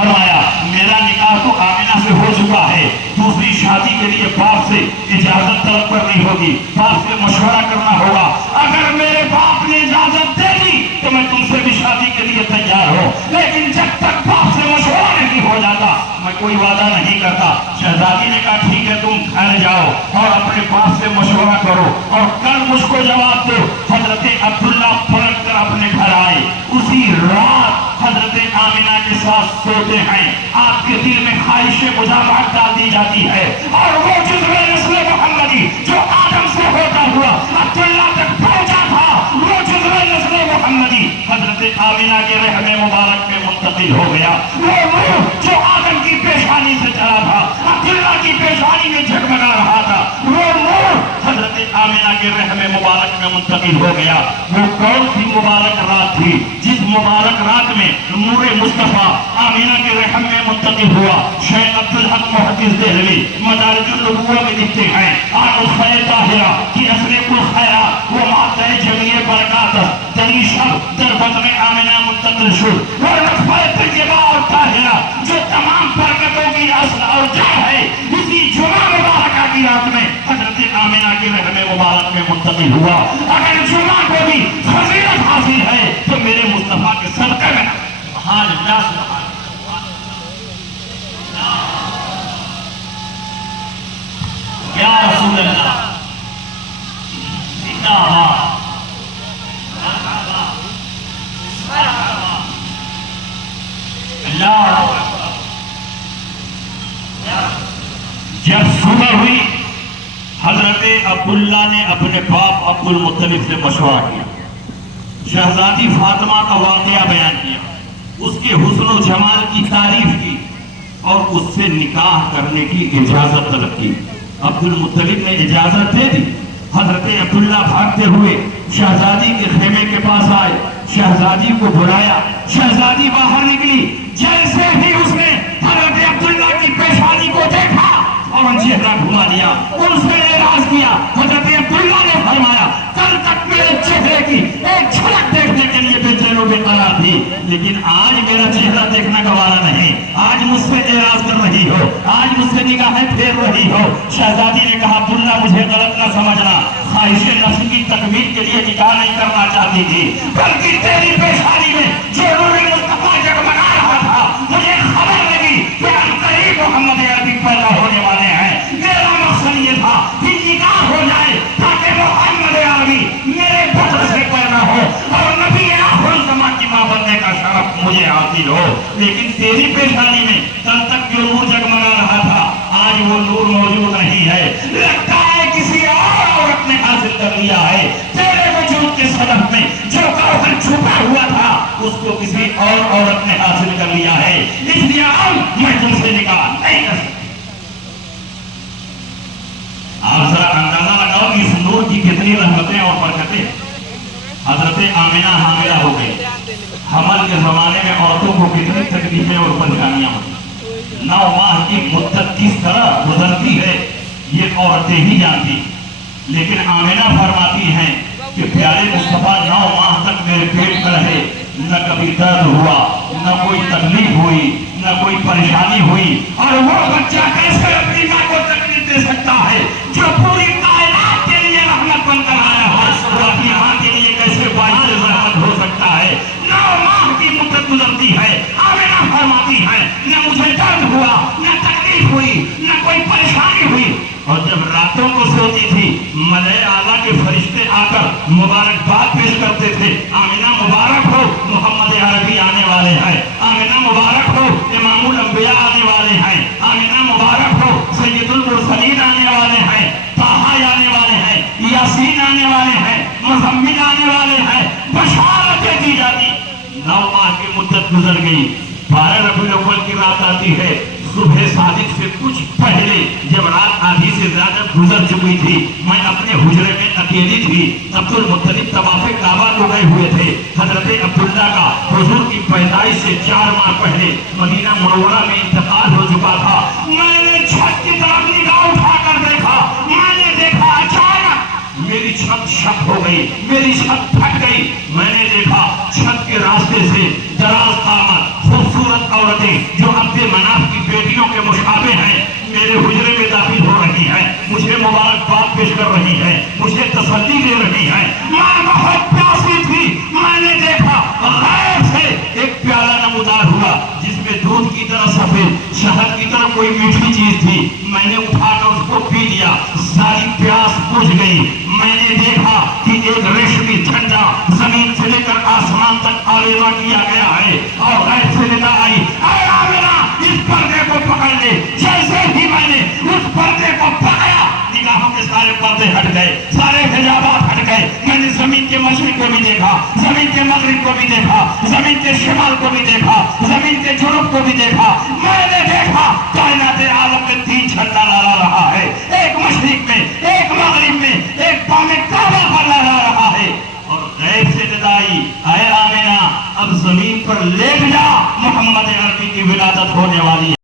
फरमाया मेरा निकाह तो आमिना से हो चुका है, दूसरी शादी के लिए बाप से इजाजत तलब करनी होगी, बाप से मशवरा करना होगा। अगर मेरे बाप ने इजाजत दे दी तो मैं तुमसे भी शादी के लिए तैयार हूँ, लेकिन जब तक बाप से मशवरा नहीं हो जाता मैं कोई वादा नहीं करता। शहजादी ने कहा ठीक है, तुम घर जाओ और अपने बाप से मशवरा करो और कल मुझको जवाब दो। हजरत अब्दुल्ला पलट कर अपने घर आए। उसी रात हजरत आमिना के साथ सोते हैं। आपके दिल में ख्वाहिश मुजाफरत डाल दी जाती है और वो जुज़्वे नस्ल मोहम्मदी जो आदम से होता हुआ अब्दुल्ला तक पहुंचा था, वो जुज़्वे नस्ल मोहम्मदी हजरत आमिना के रहमे मुबारक में मुंतकिल हो गया। वो नूर जो आदम की पेशानी से चला था, अब्दुल्ला की पेशानी में झगमगा रहा था, वो नूर हजरत आमिना के रहमे मुबारक में मुंतकिल हो गया। वो कौन सी मुबारक रात थी जिस मुबारक रात में नूरे मुस्तफा आमिना के रहम में मुंतकिल हुआ। शेख अब्दुल हक मुहद्दिस देहलवी मदारिजुन नबुव्वा में लिखते हैं आनुफ़े ताहिरा की असरे कुल खैरात वो माते जमीए बरकात दरी शब दर बदन आमिना मुंतकिल शुद वो नफ़े तजबा और ताहिरा जो तमाम बरकतों की असल और जड़ है, इसी जुमा मुबारक की रात में हजरत आमिना के रहमे मुबारक में मुंतकिल हुआ। अगर जुमा को भी फजीलत हासिल है तो मेरे मुस्तफा के सदक़े में हाल नास या रसूल अल्लाह जिंदाबाद। जब सुबह हुई हजरत अब्दुल्ला ने अपने बाप अब्दुल मुत्तलिब से मशवरा किया, शहजादी फातिमा का वाकया बयान किया, उसके हुस्न और जमाल की तारीफ की और उससे निकाह करने की इजाजत तलब की। अब्दुल मुत्तलिब ने इजाजत दे दी। हजरत अब्दुल्ला भागते हुए शहजादी के खेमे के पास आए, शहजादी को बुलाया, शहजादी बाहर निकली। जैसे ही उसने हजरत अब्दुल्ला की पेशानी को देखा और चेहरा घुमा लिया, उनसे एराज किया। हजरत अब्दुल्ला ने फरमाया कल तक मेरे चेहरे की एक झलक देखने के लिए बेचैनो बेकरार थी, लेकिन आज मेरा चेहरा देखना गवारा नहीं, आज मुझसे एराज कर रही हो, आज मुझसे निगाहें फेर रही हो। शहजादी ने कहा अब्दुल्ला मुझे गलत न समझना, ख्वाहिश नफ्स की तकमील के लिए निकाह नहीं करना चाहती थी, बल्कि तेरी पेशानी में जो नूर मुस्तफा जगमगा रहा था, मुझे खबर लगी कि अनकरीब मोहम्मद अरबी पैदा होने वाले हैं। मेरा मकसद ये था कि निकाह हो जाए ताकि मोहम्मद अरबी मेरे पुत्र से पैदा हो और नबी आखिर ज़मान की मां बनने का शरफ मुझे हासिल हो। लेकिन तेरी पेशानी में कल तक जो नूर जगमगा रहा था, आज वो नूर मौजूद नहीं है। लगता है किसी और औरत ने हासिल कर लिया है। तेरे वजूद के सदफ में जो गौहर छुपा हुआ था उसको किसी और औरत ने हासिल कर लिया है, इसलिए अब मैं तुमसे निकाह नहीं कर सकता। आप जरा अंदाजा लगाओ कि इस नूर की कितनी रहमतें और बरकतें। हजरत आमिना हामिला हो गई। हमल के जमाने में औरतों को कितनी तकलीफें और परेशानियां होती, 9 माह की मुद्दत किस तरह गुजरती है ये औरतें ही जानती। लेकिन आमिना फरमाती हैं कि प्यारे मुस्तफा 9 माह तक मेरे पेट में रहे, न कभी दर्द हुआ, न कोई तकलीफ हुई, न कोई परेशानी हुई। और वो बच्चा कैसे अपनी माँ को तकलीफ दे सकता है जो पूरी कायनात के लिए रहमत बनकर आया हो, वो अपनी माँ के लिए कैसे बाइसे रहमत हो सकता है। 9 माह की मुद्दत गुजरती है। आमिना फरमाती है न मुझे दर्द हुआ, न तकलीफ हुई, न कोई परेशानी हुई। और जब रातों को सोती थी, मलाए आला के फरिश्ते आकर मुबारकबाद पेश करते थे, आमिना मुबारक हो मोहम्मद अरबी आने वाले हैं, आमिना मुबारक हो इमामुल अंबिया आने वाले हैं, आमिना मुबारक हो सैयदुल मुरसलीन आने वाले हैं, ताहा आने वाले हैं, यासीन आने वाले हैं, मुज़म्मिल आने वाले हैं, बशारतें दी जाती। 9 माह की मुद्दत गुजर गई। 12 रबीउल अव्वल की रात आती है। सुबह सादिक से कुछ पहले जब रात आधी से ज्यादा गुजर चुकी थी, मैं अपने हुजरे में अकेली थी। अब्दुल मुत्तलिब तवाफ़े काबा को गए हुए थे। हजरत अब्दुल्ला का हुजूर की पैदाइश से 4 माह पहले मदीना मुनव्वरा में इंतकाल हो चुका था। मैंने छत की तरफ निगाह उठाकर देखा, मैंने देखा अचानक मेरी छत शक हो गई, मेरी छत फट गई। मैंने देखा छत के रास्ते से दराज कामत खूबसूरत औरतें जो अब्द मनाफ की बेटियों के मुशाबे हैं, मेरे हुजरे में दाखिल हो रही है, मुझे मुबारकबाद पेश कर रही है, मुझे तसल्ली दे रही है। मैं बहुत प्यासी थी, मैंने देखा गैर से एक प्याला नमूदार हुआ जिसमें दूध की तरह सफेद, शहद की तरह कोई मीठी चीज थी। मैंने उठाकर उसको पी लिया, सारी प्यास बुझ गई। मैंने देखा कि एक रेशमी झंडा जमीन से लेकर आसमान तक आवेदन किया गया है और गैर से निदा आई, ऐ आमिना इस पर्दे को पकड़ ले। जैसे ही मैंने उस पर्दे को पकड़ा, निगाहों के सारे पर्दे हट गए, सारे हिजाबात हट गए। मैंने जमीन के मशरिक को भी देखा, जमीन के मगरिब को भी देखा, जमीन के शिमाल को भी देखा, जमीन के जुनूब को भी देखा। मैंने देखा कायनात आलम में 3 झंडा लहरा रहा है, एक मशरिक में, एक मगरिब में, एक बामे काबा पर लहरा रहा है। और गैब से निदाई, ऐ आमिना अब जमीन पर लेट जा, मोहम्मद अरबी की विलादत होने वाली है।